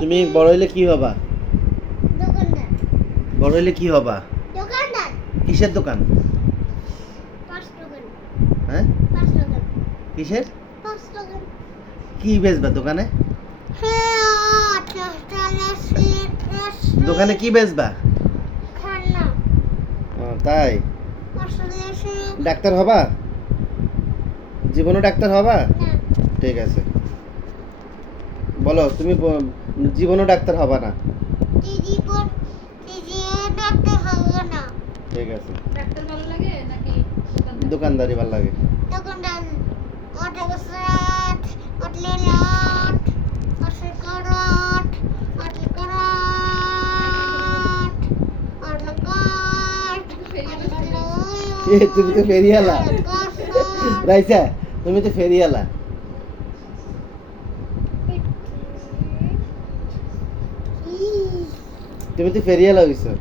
তুমি বড় হইলে কি হবা? বড় হইলে কি হবা? কিসের দোকান? হ্যাঁ, কিসের? কি বেচবা দোকানে? দোকানে কি বেচবা? তাই ডাক্তার হবা? জীবনে ডাক্তার হবা? ঠিক আছে, বলো তুমি জীবনে ডাক্তার হবা না। ঠিক আছে, ডাক্তার ভালো লাগে নাকি দোকানদারি ভালো লাগে? তুমি তো ফেরিয়ালা রাইসা, তুমি তো ফেরিয়ালা। তুমি তো ফেরিয়ালা হইছো।